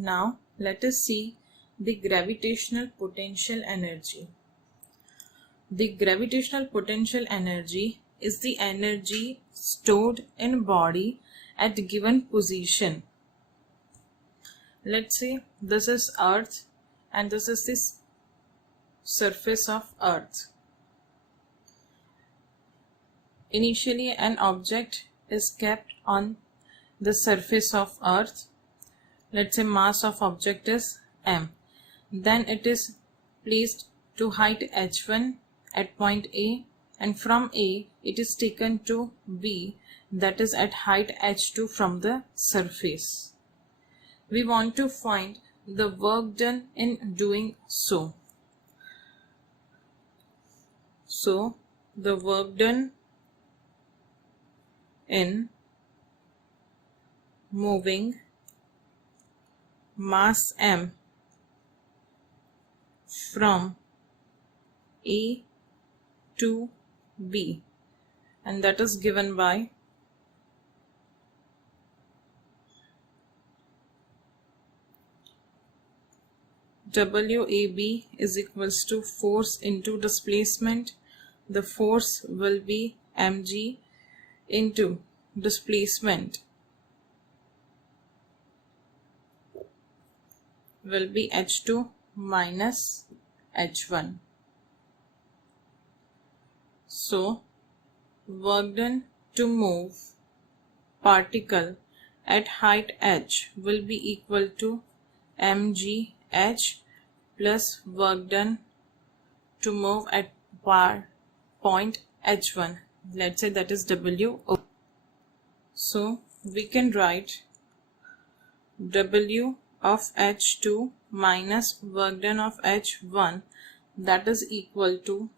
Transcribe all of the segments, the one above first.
Now let us see the gravitational potential energy. The gravitational potential energy is the energy stored in body at given position. Let's say this is Earth and this is the surface of Earth. Initially an object is kept on the surface of Earth. Let's say mass of object is m. Then it is placed to height h1 at point A, and from A it is taken to B, that is at height h2 from the surface. We want to find the work done in doing so. So the work done in moving mass m from A to B, and that is given by WAB is equals to force into displacement. The force will be mg into displacement will be h2 minus h1. So work done to move particle at height h will be equal to mgh plus work done to move at point h1. Let's say that is WO. So we can write W of h2 minus work done of h1, that is equal to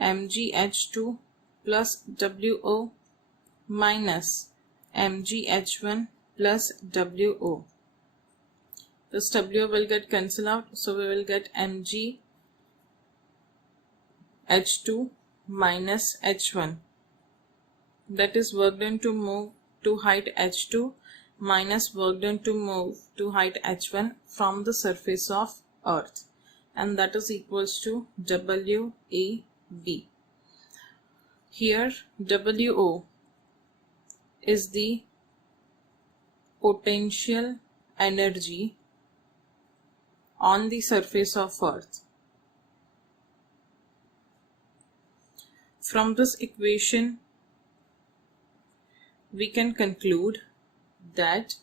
mgh2 plus WO minus mgh1 plus WO. This W will get cancelled out, so we will get mgh2 minus h1, that is work done to move to height h2 minus work done to move to height h1 from the surface of Earth, and that is equals to WAB. Here WO is the potential energy on the surface of Earth. From this equation we can conclude that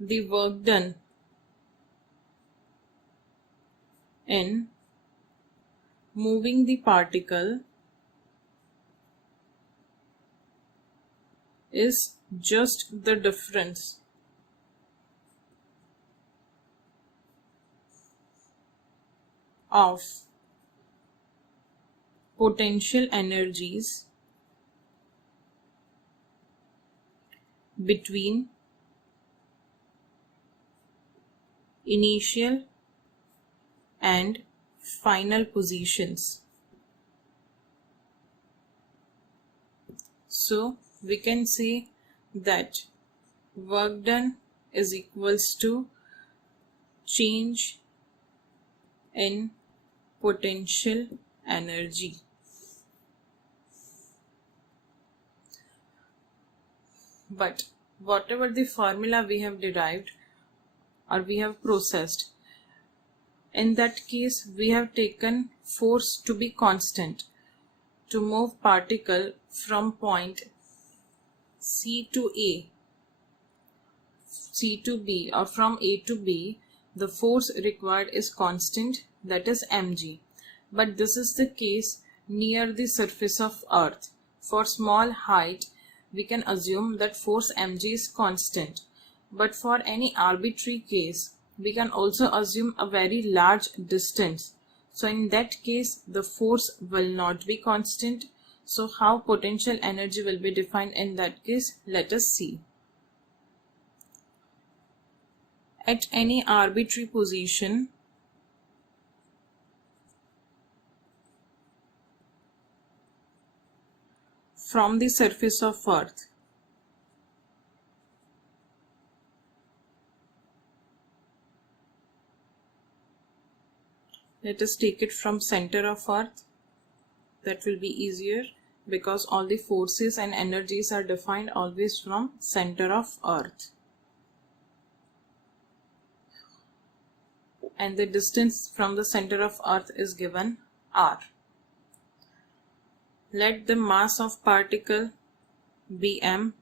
the work done in moving the particle is just the difference of potential energies between initial and final positions. So we can say that work done is equals to change in potential energy. But whatever the formula we have derived or we have processed, in that case we have taken force to be constant to move particle from point C to A, C to B, or from A to B. The force required is constant, that is mg. But this is the case near the surface of Earth. For small height we can assume that force mg is constant, but for any arbitrary case we can also assume a very large distance. So in that case the force will not be constant. So how potential energy will be defined in that case? Let us see. At any arbitrary position, from the surface of Earth, Let us take it from center of Earth. That will be easier because all the forces and energies are defined always from center of Earth. And the distance from the center of Earth is given r. Let the mass of particle be m.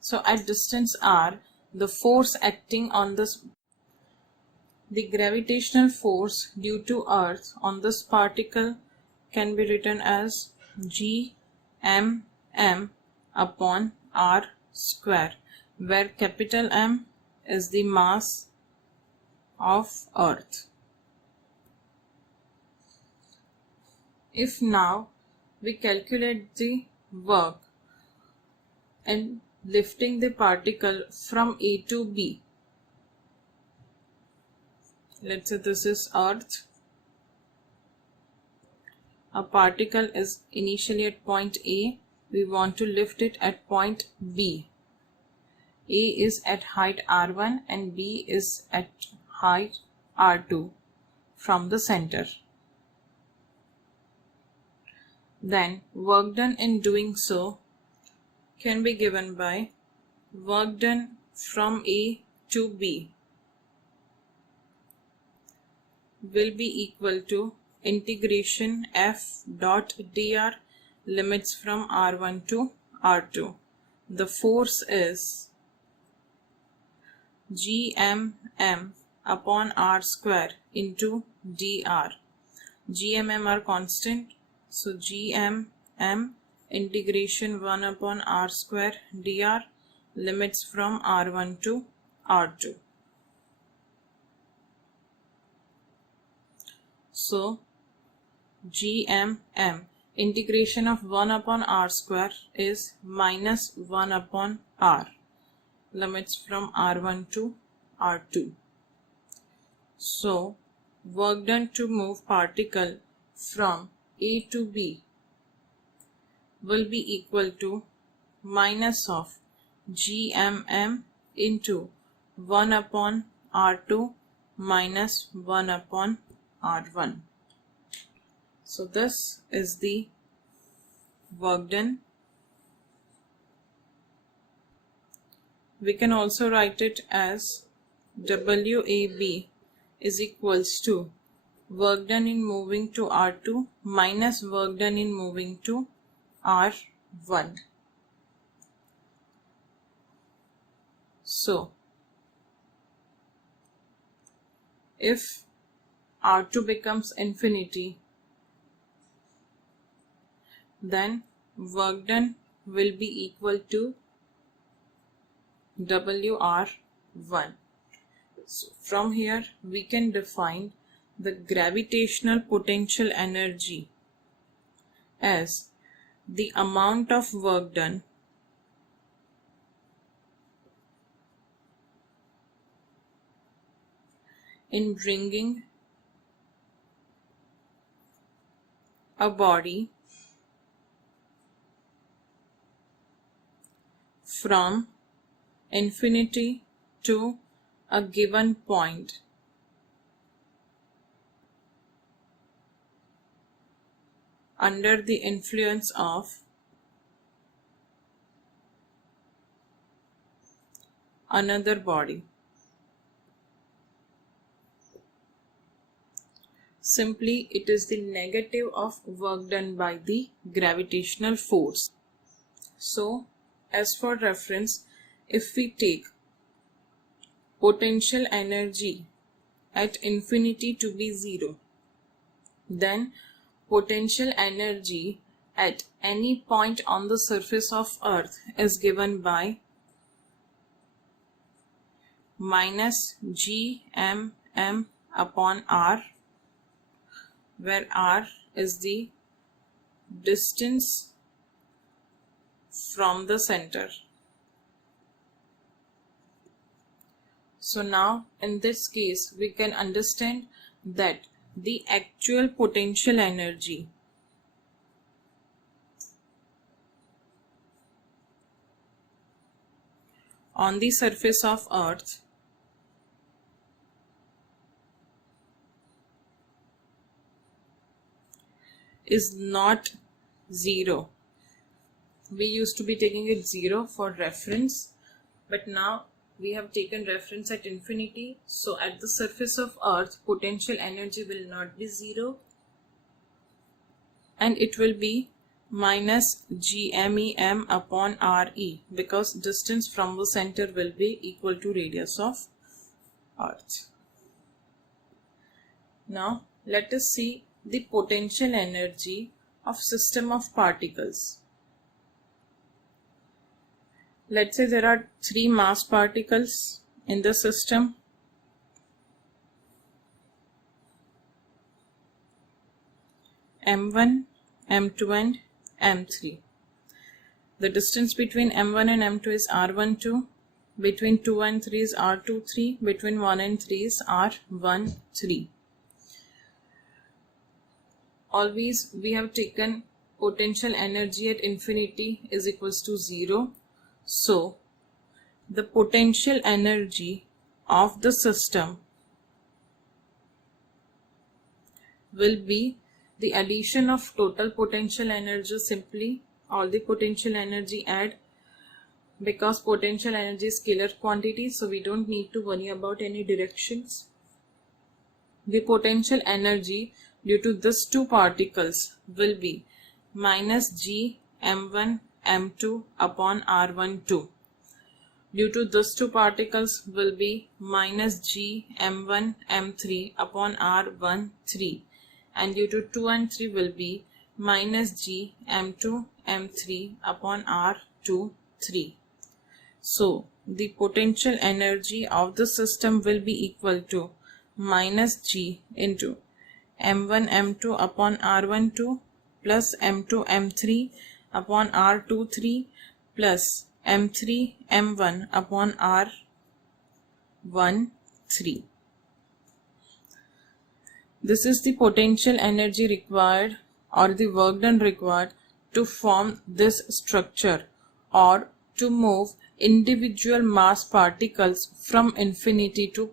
So at distance r, the force acting on the gravitational force due to Earth on this particle can be written as Gmm upon r square, where capital M is the mass of Earth. If now we calculate the work in lifting the particle from A to B, let's say this is Earth. A particle is initially at point A. We want to lift it at point B. A is at height r1 and B is at height r2 from the center. Then work done in doing so can be given by work done from A to B will be equal to integration f dot dr, limits from r1 to r2. The force is Gmm upon r square into dr. Gmm are constant, so Gmm integration 1 upon r square dr, limits from r1 to r2. So Gmm integration of 1 upon r square is minus 1 upon r, limits from r1 to r2. So work done to move particle from A to B will be equal to minus of Gmm into 1 upon r2 minus 1 upon r1. So this is the work done. We can also write it as WAB is equals to work done in moving to R2 minus work done in moving to R1. So if R2 becomes infinity, then work done will be equal to WR1. So from here we can define the gravitational potential energy as the amount of work done in bringing a body from infinity to a given point under the influence of another body. Simply, it is the negative of work done by the gravitational force. So, as for reference, if we take potential energy at infinity to be 0, then potential energy at any point on the surface of Earth is given by minus Gmm upon r, where r is the distance from the center. So now in this case we can understand that the actual potential energy on the surface of Earth is not 0. We used to be taking it 0 for reference, but now we have taken reference at infinity. So at the surface of Earth, potential energy will not be 0, and it will be minus gmem upon re, because distance from the center will be equal to radius of Earth. Now let us see the potential energy of system of particles. Let's say there are 3 mass particles in the system. M1, M2 and M3. The distance between M1 and M2 is R12, between 2 and 3 is R23, between 1 and 3 is R13. Always we have taken potential energy at infinity is equals to 0. So the potential energy of the system will be the addition of total potential energy, simply all the potential energy add, because potential energy is scalar quantity, so we don't need to worry about any directions. The potential energy due to these 2 particles will be minus g m1 m2 upon r12. Due to these 2 particles will be minus g m1 m3 upon r13, and due to 2 and 3 will be minus g m2 m3 upon r23. So the potential energy of the system will be equal to minus g into m1 m2 upon r12 plus m2 m3 upon r23 plus m3 m1 upon r13. This is the potential energy required, or the work done required, to form this structure or to move individual mass particles from infinity to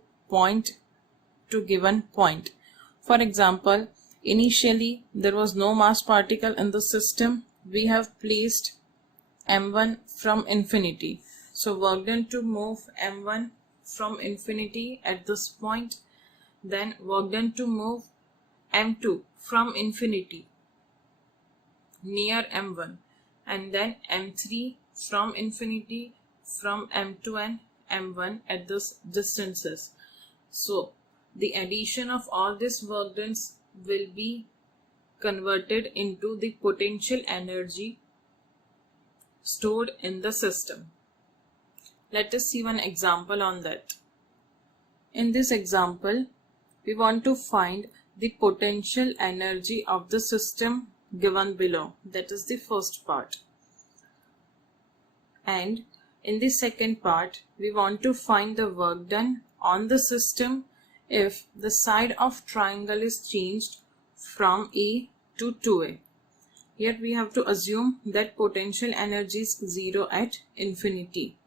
given point. For example, initially there was no mass particle in the system. We have placed m1 from infinity. So work done to move m1 from infinity at this point. Then work done to move m2 from infinity near m1, and then m3 from infinity from m2 and m1 at those distances. So the addition of all this work done will be converted into the potential energy stored in the system. Let us see one example on that. In this example, we want to find the potential energy of the system given below. That is the first part. And in the second part, we want to find the work done on the system if the side of triangle is changed from A to 2A. Here we have to assume that potential energy is 0 at infinity.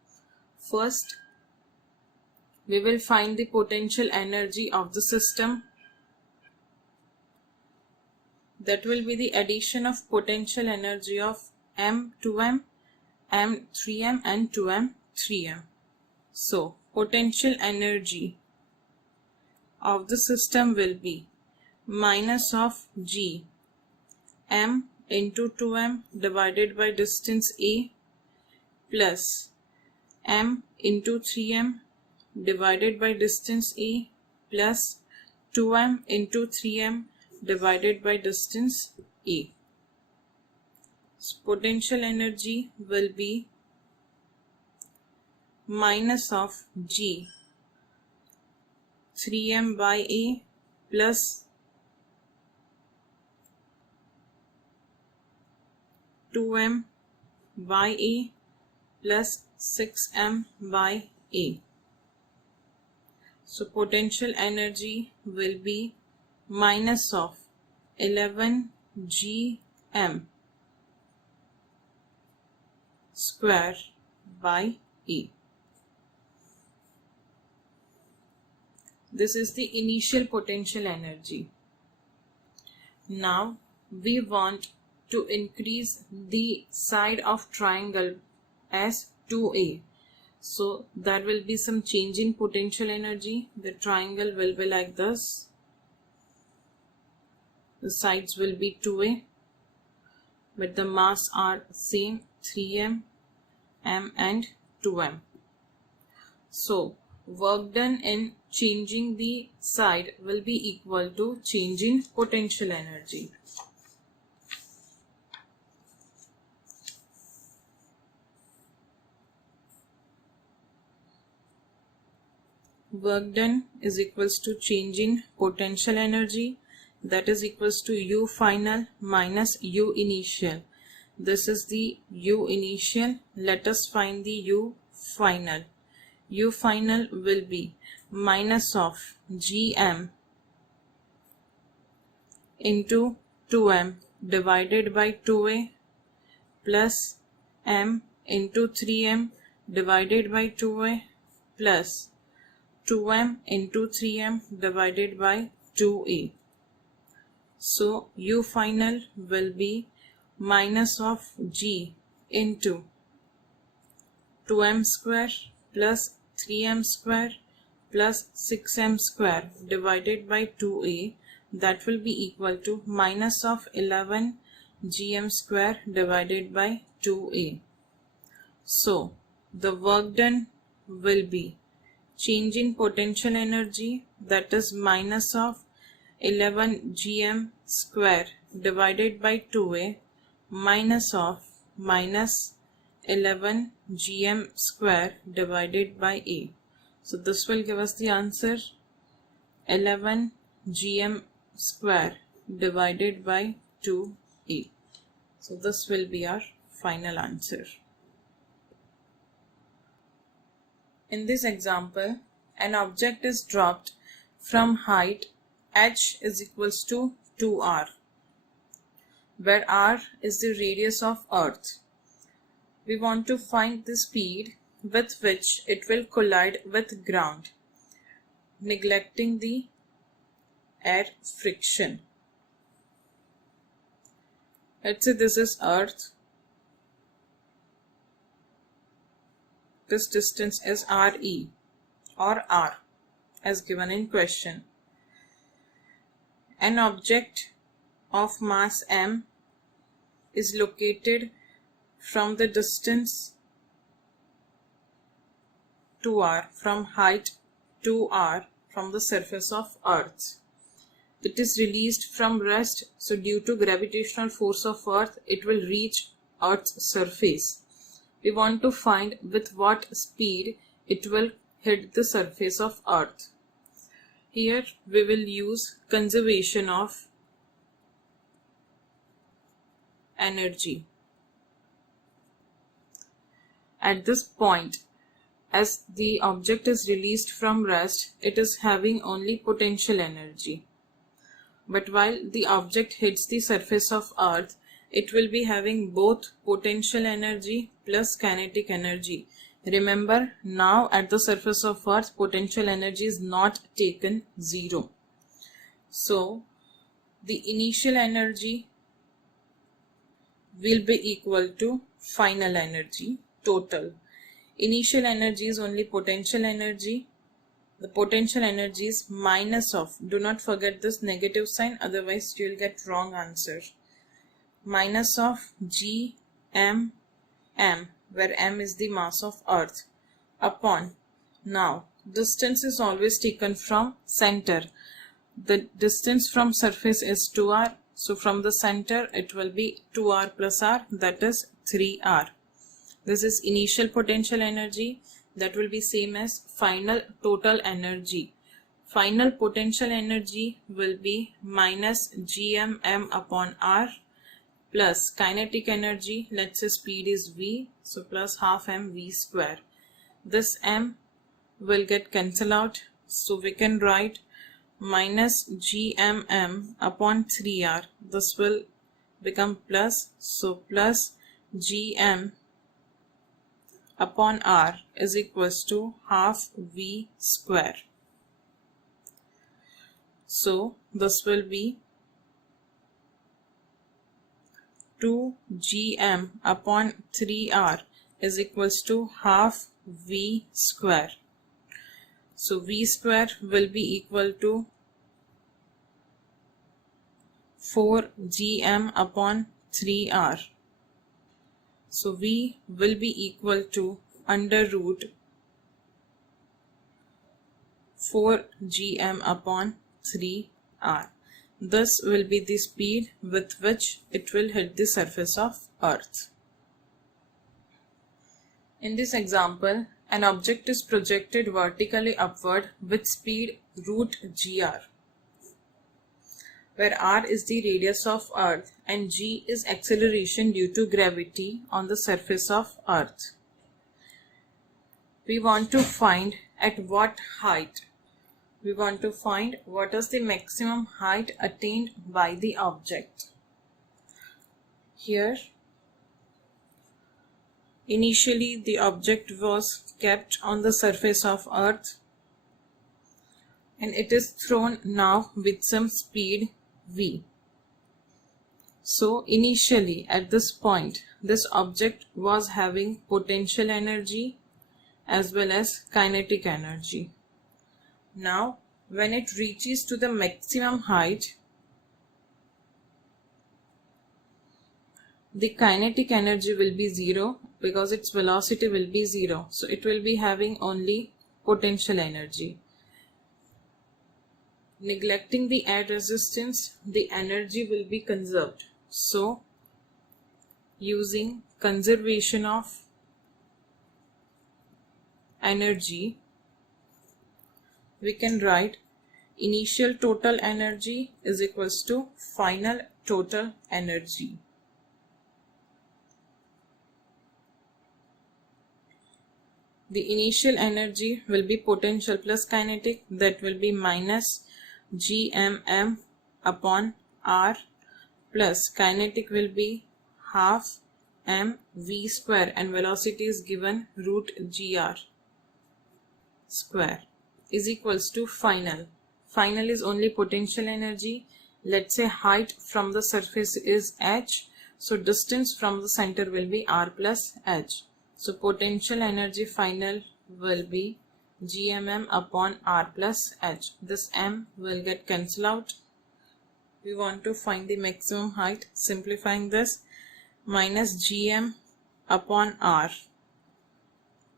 First, we will find the potential energy of the system. That will be the addition of potential energy of M2M, M3M and 2M, 3M. So potential energy of the system will be minus of G M into 2M divided by distance A plus M into 3M divided by distance A plus 2M into 3M divided by distance A. So potential energy will be minus of G 3M by A plus 2M by A plus 6M by A. So potential energy will be minus of 11 gm square by A. This is the initial potential energy. Now we want to increase the side of triangle as 2a. So there will be some change in potential energy. The triangle will be like this. The sides will be 2a, but the mass are same, 3m, m and 2m. So work done in changing the side will be equal to change in potential energy. Work done is equals to change in potential energy, that is equals to U final minus U initial. This is the U initial. Let us find the U final. U final will be minus of Gm into 2m divided by 2a plus m into 3m divided by 2a plus 2m into 3m divided by 2a. So U final will be minus of G into 2m square plus 3m square plus 6m square divided by 2a, that will be equal to minus of 11 gm square divided by 2a. So the work done will be change in potential energy, that is minus of 11 gm square divided by 2a minus of minus 11 gm square divided by a. So this will give us the answer 11 gm square divided by 2a. So this will be our final answer. In this example, an object is dropped from height h is equals to 2r, where r is the radius of Earth. We want to find the speed with which it will collide with ground, neglecting the air friction. Let's say this is Earth. This distance is RE or R as given in question. An object of mass m is located from the distance 2r from height 2r from the surface of Earth. It is released from rest, so due to gravitational force of Earth, it will reach Earth's surface. We want to find with what speed it will hit the surface of Earth. Here we will use conservation of energy. At this point, as the object is released from rest, it is having only potential energy. But while the object hits the surface of Earth, it will be having both potential energy plus kinetic energy. Remember, now at the surface of Earth, potential energy is not taken 0. So the initial energy will be equal to final energy total. Initial energy is only potential energy. The potential energy is minus of, do not forget this negative sign, otherwise you will get wrong answer. Minus of G m m, where m is the mass of Earth, upon, now distance is always taken from center. The distance from surface is 2r, so from the center it will be 2r plus r, that is 3r. This is initial potential energy, that will be same as final total energy. Final potential energy will be minus gmm upon r plus kinetic energy, let's say speed is v, so plus half mv square. This m will get cancelled out, so we can write minus gmm upon 3r. This will become plus, so plus gm upon r is equals to half v square. So this will be 2gm upon 3r is equals to half v square. So v square will be equal to 4gm upon 3r. So v will be equal to under root 4gm upon 3r. This will be the speed with which it will hit the surface of Earth. In this example, an object is projected vertically upward with speed root gr, where r is the radius of Earth and g is acceleration due to gravity on the surface of Earth. We want to find at what height. We want to find what is the maximum height attained by the object. Here, initially the object was kept on the surface of Earth and it is thrown now with some speed v. So initially at this point, this object was having potential energy as well as kinetic energy. Now, when it reaches to the maximum height, the kinetic energy will be zero because its velocity will be zero. So, it will be having only potential energy. Neglecting the air resistance, the energy will be conserved. So, using conservation of energy, we can write initial total energy is equals to final total energy. The initial energy will be potential plus kinetic, that will be minus gmm upon r, plus kinetic will be half mv square and velocity is given root gr square, is equals to final. Final is only potential energy. Let's say height from the surface is h. So distance from the center will be r plus h. So potential energy final will be gmm upon r plus h. This m will get cancelled out. We want to find the maximum height. Simplifying this, minus gm upon r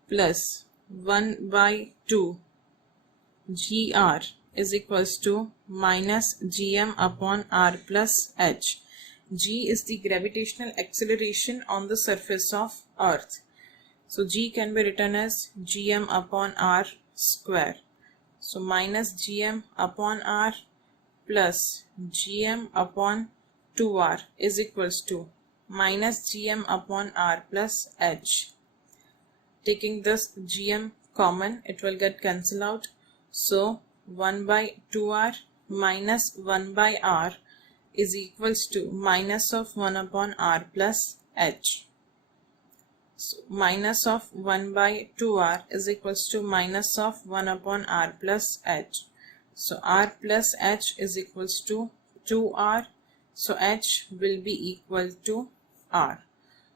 plus 1 by 2 gr is equals to minus gm upon r plus h. G is the gravitational acceleration on the surface of Earth. So g can be written as gm upon r square. So minus gm upon r plus gm upon 2r is equals to minus gm upon r plus h. Taking this gm common, it will get cancelled out. So 1 by 2r minus 1 by r is equals to minus of 1 upon r plus h. So minus of 1 by 2r is equals to minus of 1 upon r plus h. So r plus h is equals to 2r. So h will be equal to r.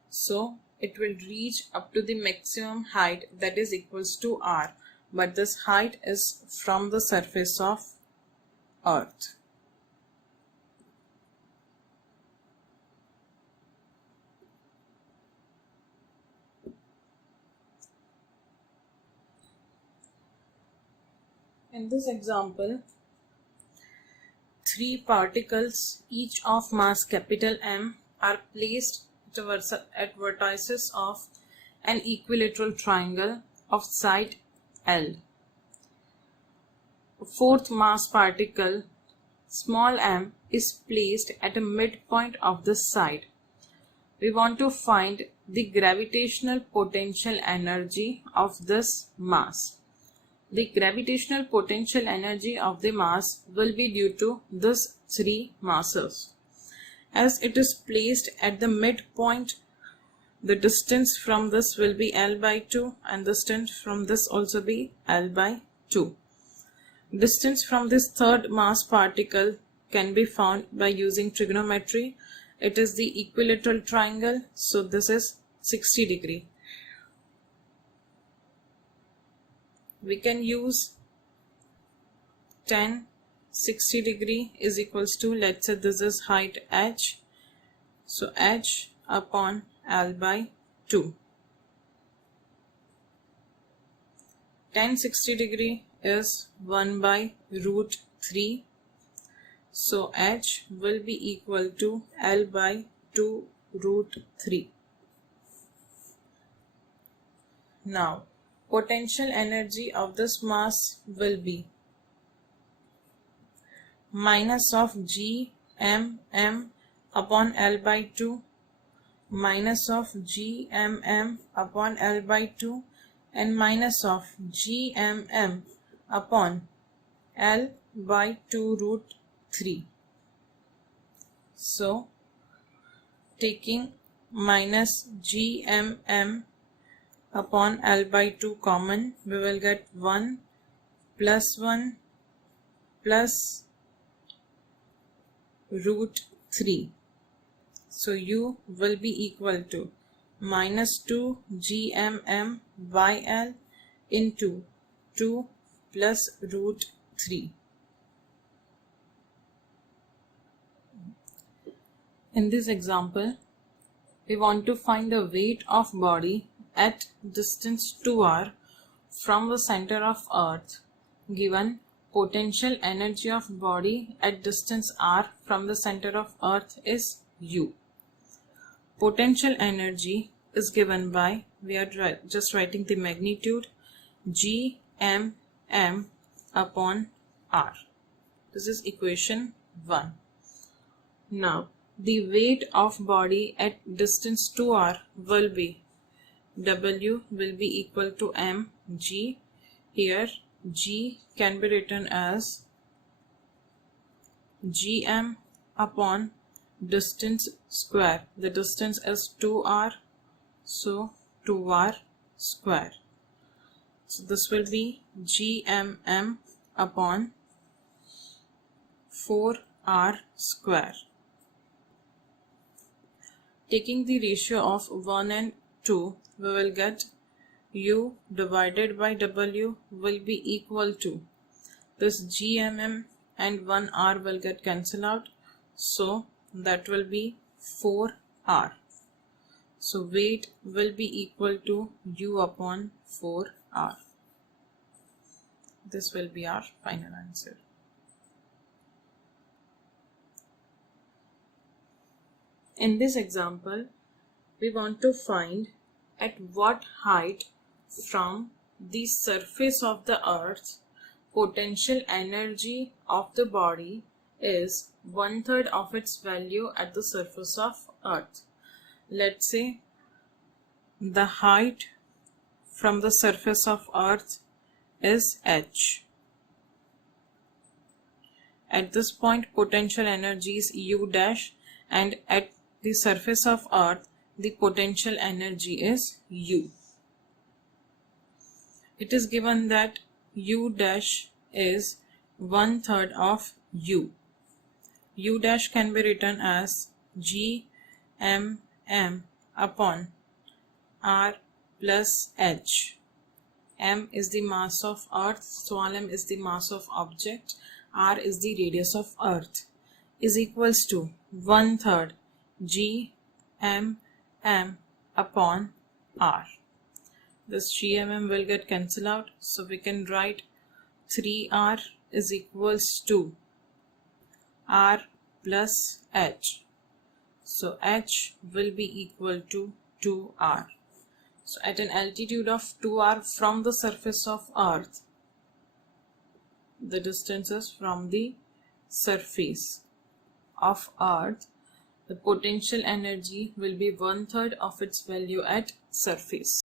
So it will reach up to the maximum height, that is equals to r. But this height is from the surface of Earth. In this example, 3 particles, each of mass capital M, are placed at vertices of an equilateral triangle of side L. Fourth mass particle, small m, is placed at a midpoint of the side. We want to find the gravitational potential energy of this mass. The gravitational potential energy of the mass will be due to these 3 masses. As it is placed at the midpoint, the distance from this will be L by 2 and distance from this also be L by 2. Distance from this third mass particle can be found by using trigonometry. it is the equilateral triangle, so this is 60 degree. We can use 10, 60 degree is equals to, let's say this is height h, so h upon L by 2. 10, 60 degree is 1 by root 3. So h will be equal to L by 2 root 3. Now, potential energy of this mass will be minus of G m m upon L by 2, minus of G m m upon L by 2, and minus of G m m upon L by 2 root 3. So, taking minus G m m upon L by 2 common, we will get 1 plus root 3. So U will be equal to minus 2 GMM by L into 2 plus root 3. In this example, we want to find the weight of body at distance 2r from the center of Earth, given potential energy of body at distance r from the center of Earth is U. Potential energy is given by, we are just writing the magnitude, G m m upon r. This is equation 1. Now, the weight of body at distance 2r will be, W will be equal to mg. Here G can be written as Gm upon distance square. The distance is 2r, so 2r square. So this will be Gmm upon 4r square. Taking the ratio of 1 and 2, we will get U divided by W will be equal to, this Gmm and 1r will get cancelled out, so that will be 4r. So weight will be equal to U upon 4r. This will be our final answer. In this example, we want to find at what height from the surface of the Earth potential energy of the body is 1/3 of its value at the surface of Earth. Let's say the height from the surface of Earth is h. At this point, potential energy is U dash, and at the surface of Earth, the potential energy is U. It is given that U dash is 1/3 of U. U dash can be written as G m m upon r plus h. M is the mass of Earth, small m is the mass of object, r is the radius of Earth, is equals to 1/3 G m m upon r. This GMM will get cancelled out, so we can write 3r is equals to r plus h. So h will be equal to 2r. So at an altitude of 2r from the surface of Earth, the distance is from the surface of Earth, the potential energy will be 1/3 of its value at surface.